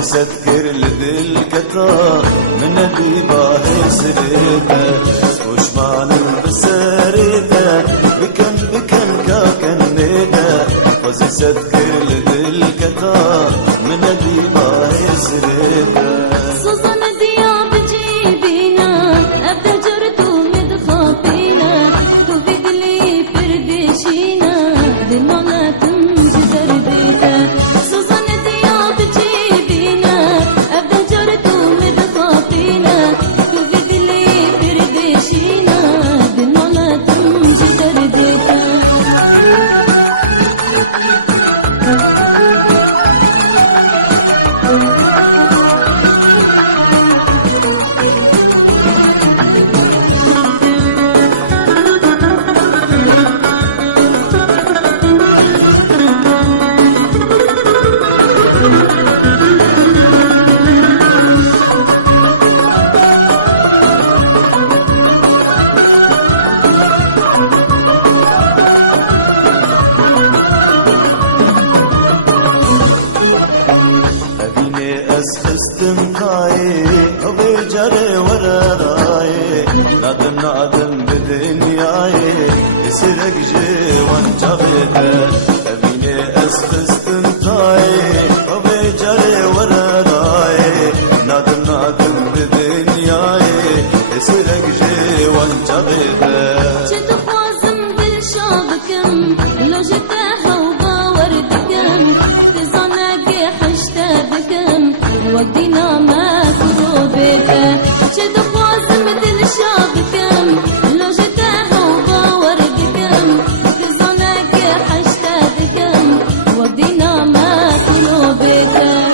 تذكر لذي الكتار من ديباه سريته وش ما نلبس ريته بكم كاكن نيته وتذكر لذي الكتار من ديباه سريته سوزان دياب جيبينا أبدا جرتو مدخابينا تو بدلي فردشينا دماغنا تمجي دربيته سوزان دياب جيبينا أبدا جرتو مدخابينا تو بدلي فردشينا دماغنا تمجي دربيته أسخستم كاي أبي جري ورا راي نادم بدنياي يسرق جي وانجبته أبيني أسخستم كاي أبي جري ورا راي نادم بدنياي يسرق جي وانجبته جد خوازم بالشابكم لو جتها وباوردكم تزانك حشتا بكم ودينا ما كروبته جد خوازم بالشابكم لو جتها وباوردكم تزانك حشتا بكم ودينا ما كروبته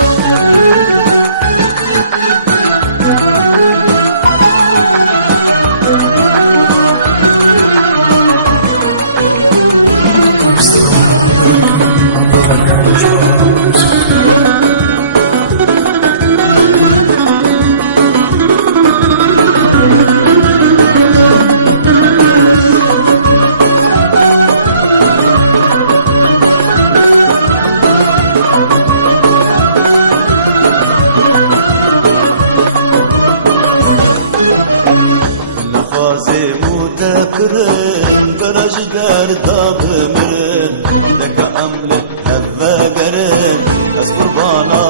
نفازي متكرن برج در داب مرن لك أملك هذا قرن أز قربانا